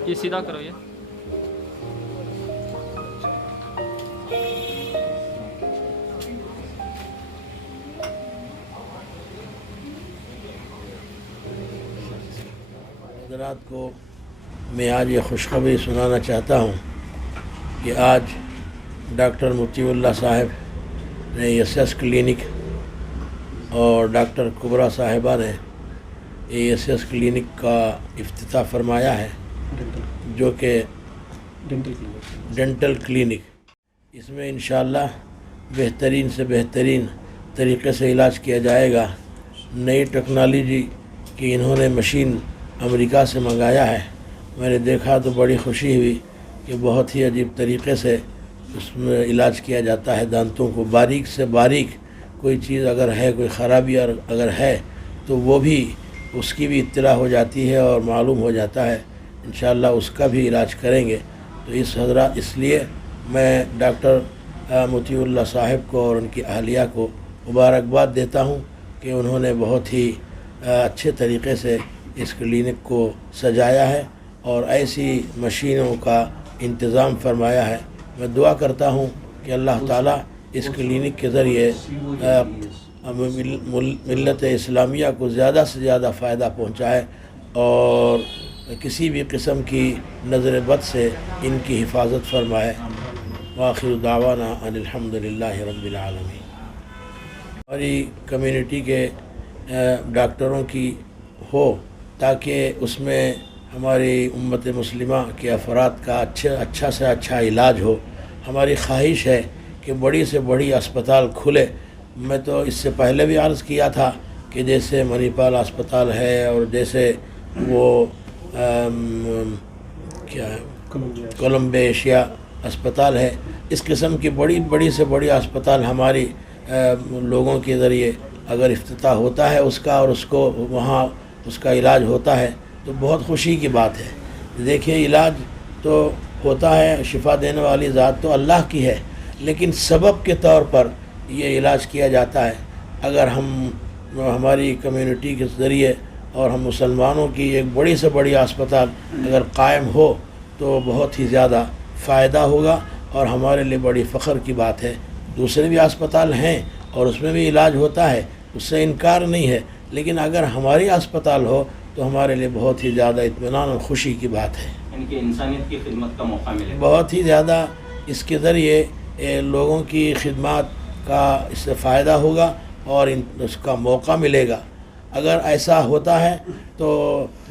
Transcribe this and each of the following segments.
ये सीधा करो ये। हज़रात को मैं आज ये खुशखबरी सुनाना चाहता हूँ कि आज डॉक्टर मुतीउल्लाह साहब ने एएसएस क्लिनिक और डॉक्टर कुबरा साहिबा ने एएसएस क्लिनिक का इफ्तिताह फरमाया है, जो कि डेंटल क्लिनिक। इसमें इंशाअल्लाह बेहतरीन से बेहतरीन तरीक़े से इलाज किया जाएगा। नई टेक्नोलॉजी की इन्होंने मशीन अमेरिका से मंगाया है। मैंने देखा तो बड़ी खुशी हुई कि बहुत ही अजीब तरीक़े से उसमें इलाज किया जाता है दांतों को। बारीक से बारीक कोई चीज़ अगर है, कोई ख़राबी अगर है तो वो भी उसकी भी इत्तला हो जाती है और मालूम हो जाता है। इंशाअल्लाह उसका भी इलाज करेंगे। तो इसलिए मैं डॉक्टर मुतीउल्लाह साहब को और उनकी अहलिया को मुबारकबाद देता हूँ कि उन्होंने बहुत ही अच्छे तरीक़े से इस क्लिनिक को सजाया है और ऐसी मशीनों का इंतज़ाम फरमाया है। मैं दुआ करता हूँ कि अल्लाह ताला इस क्लिनिक के ज़रिए मिल्लत इस्लामिया को ज़्यादा से ज़्यादा फ़ायदा पहुँचाए और किसी भी किस्म की नज़र बद से इनकी हिफाजत फरमाए। वाखिर दावाना अनिल हम्दुलिल्लाहि रब्बिल आलमीन। हमारी कम्युनिटी के डॉक्टरों की हो ताकि उसमें हमारी उम्मत मुस्लिमा के अफराद का अच्छा से अच्छा इलाज हो। हमारी ख्वाहिश है कि बड़ी से बड़ी अस्पताल खुले। मैं तो इससे पहले भी अर्ज़ किया था कि जैसे मणिपाल अस्पताल है और जैसे वो क्या है कोलंबिया एशिया अस्पताल है, इस किस्म की बड़ी से बड़ी अस्पताल हमारी लोगों के ज़रिए अगर इफ्तिताह होता है उसका और उसको वहाँ उसका इलाज होता है तो बहुत खुशी की बात है। देखिए, इलाज तो होता है, शिफा देने वाली ज़ात तो अल्लाह की है, लेकिन सबब के तौर पर ये इलाज किया जाता है। अगर हमारी कम्युनिटी के ज़रिए और हम मुसलमानों की एक बड़ी से बड़ी अस्पताल अगर कायम हो तो बहुत ही ज़्यादा फ़ायदा होगा और हमारे लिए बड़ी फ़ख्र की बात है। दूसरे भी अस्पताल हैं और उसमें भी इलाज होता है, उससे इनकार नहीं है, लेकिन अगर हमारी अस्पताल हो तो हमारे लिए बहुत ही ज़्यादा इत्मीनान और ख़ुशी की बात है। इनकी इंसानियत की खिदमत का मौका मिलेगा। बहुत ही ज़्यादा इसके ज़रिए लोगों की खिदमत का इससे फ़ायदा होगा और उसका मौका मिलेगा। अगर ऐसा होता है तो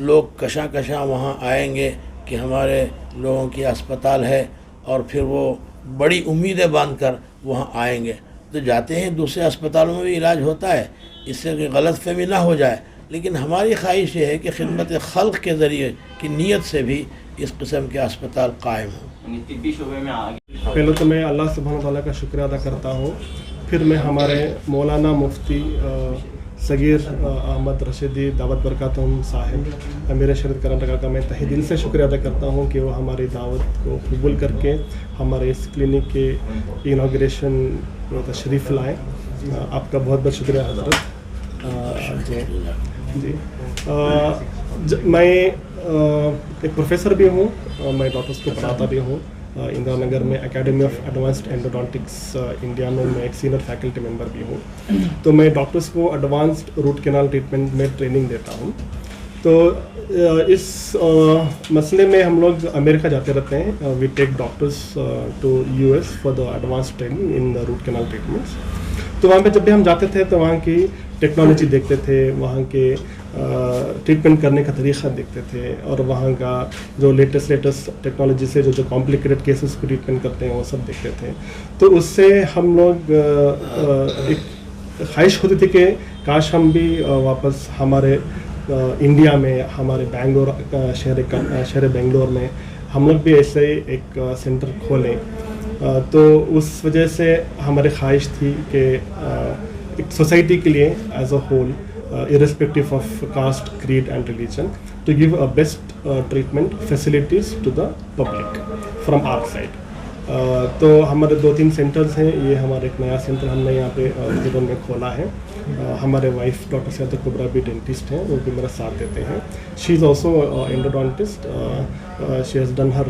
लोग कशा वहाँ आएंगे कि हमारे लोगों की अस्पताल है और फिर वो बड़ी उम्मीदें बांधकर वहाँ आएंगे। तो जाते हैं, दूसरे अस्पतालों में भी इलाज होता है, इससे कोई गलत फहमी ना हो जाए। लेकिन हमारी ख्वाहिश ये है कि खिदमत खल्क़ के ज़रिए की नीयत से भी इस किस्म के अस्पताल कायम हों। तिब्बी शोबे में आगे पहले तो मैं अल्लाह सुब्हानहू तआला का शुक्र अदा करता हूँ, फिर मैं हमारे मौलाना मुफ्ती सगीर अहमद रशीदी दावत बरकातुहुम साहिब अमीर शरीयत कर्नाटक का मैं तहे दिल से शुक्रिया अदा करता हूँ कि वो हमारी दावत को कबूल करके हमारे इस क्लिनिक के इनाग्रेशन में तशरीफ़ लाए। आपका बहुत बहुत शुक्रिया हज़रत। मैं एक प्रोफेसर भी हूँ, मैं डॉक्टर्स को पढ़ाता भी हूँ। इंदिरा नगर में academy of advanced endodontics India में मैं एक सीनियर फैकल्टी मेंबर भी हूँ। तो मैं डॉक्टर्स को एडवांस्ड रूट कैनाल ट्रीटमेंट में ट्रेनिंग देता हूँ। तो इस मसले में हम लोग अमेरिका जाते रहते हैं। We take doctors to US for the advance training in the root canal treatments. तो वहाँ पे जब भी हम जाते थे तो वहाँ की टेक्नोलॉजी देखते थे, वहाँ के ट्रीटमेंट करने का तरीक़ा देखते थे और वहाँ का जो लेटेस्ट टेक्नोलॉजी से जो कॉम्प्लिकेटेड केसेस को ट्रीटमेंट करते हैं वो सब देखते थे। तो उससे हम लोग एक ख्वाहिश होती थी कि काश हम भी वापस हमारे इंडिया में, हमारे बेंगलोर शहर बेंगलोर में हम लोग भी ऐसे एक सेंटर खोलें। तो उस वजह से हमारी ख्वाहिश थी कि एक सोसाइटी के लिए as a whole, irrespective of caste, creed and religion, to give a best treatment facilities to the public from our side. तो हमारे 2-3 सेंटर्स हैं। ये हमारा एक नया सेंटर हमने यहाँ पे ज़िलों में खोला है। हमारे वाइफ डॉक्टर सैयदा कुबरा भी डेंटिस्ट हैं, वो भी मेरा साथ देते हैं। She is also endodontist. She has done her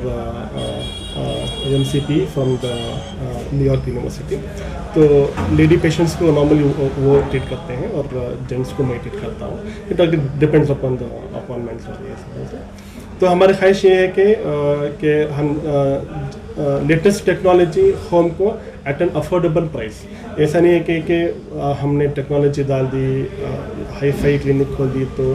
MCP from the New York university. तो लेडी पेशेंट्स को नॉर्मली वो ट्रीट करते हैं और जेंट्स को मैं ट्रीट करता हूँ। It depends upon the appointments. तो हमारी ख्वाहिश ये है कि हम लेटेस्ट टेक्नोलॉजी होम को एट एन अफोर्डेबल प्राइस। ऐसा नहीं है कि हमने टेक्नोलॉजी डाल दी, हाई फाई क्लिनिक खोल दी तो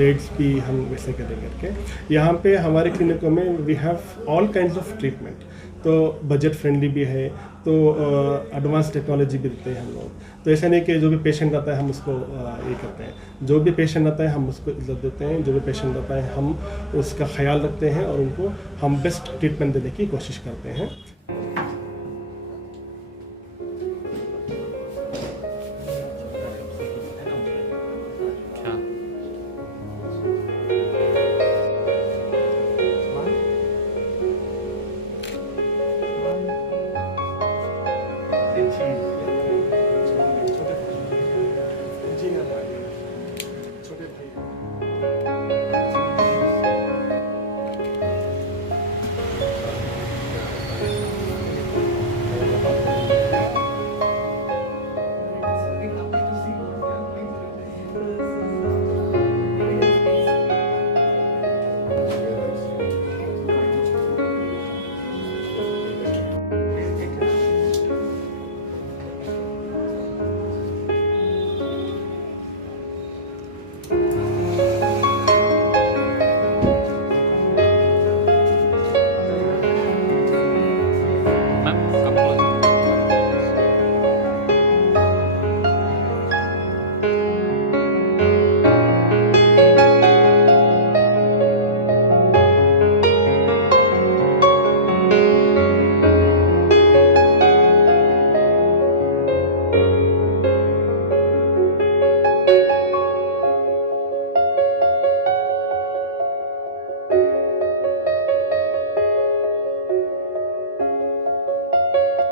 रेट्स भी हम वैसे करेंगे करके। यहाँ पे हमारे क्लिनिकों में we have all kinds of treatment, तो बजट फ्रेंडली भी है, तो एडवांस टेक्नोलॉजी भी देते हैं हम लोग। तो ऐसा नहीं कि जो भी पेशेंट आता है हम उसको ये करते हैं। जो भी पेशेंट आता है हम उसको इज्जत देते हैं, जो भी पेशेंट आता है हम उसका ख्याल रखते हैं और उनको हम बेस्ट ट्रीटमेंट देने की कोशिश करते हैं।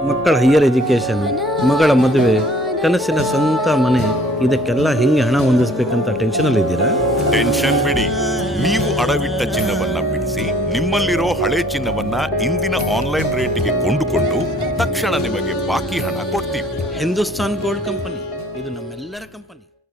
ಮಕ್ಕಳ ಹೈಯರ್ ಎಜುಕೇಷನ್, ಮಗಳ ಮದುವೆ, ಕನಸಿನ ಸ್ವಂತ ಮನೆ, ಇದಕ್ಕೆಲ್ಲ ಹೆಂಗೆ ಹಣ ಹೊಂದಿಸ್ಬೇಕಂತ ಟೆನ್ಷನಲ್ಲಿದ್ದೀರಾ? ಟೆನ್ಷನ್ ಬಿಡಿ, ನೀವು ಅಡವಿಟ್ಟ ಚಿನ್ನವನ್ನ ಬಿಡಿಸಿ ನಿಮ್ಮಲ್ಲಿರೋ ಹಳೆ ಚಿನ್ನವನ್ನ ಇಂದಿನ ಆನ್ಲೈನ್ ರೇಟಿಗೆ ಕೊಂಡುಕೊಂಡು ತಕ್ಷಣ ನಿಮಗೆ ಬಾಕಿ ಹಣ ಕೊಡ್ತೀವಿ. ಹಿಂದೂಸ್ತಾನ್ ಗೋಲ್ಡ್ ಕಂಪನಿ, ಇದು ನಮ್ಮೆಲ್ಲರ ಕಂಪನಿ.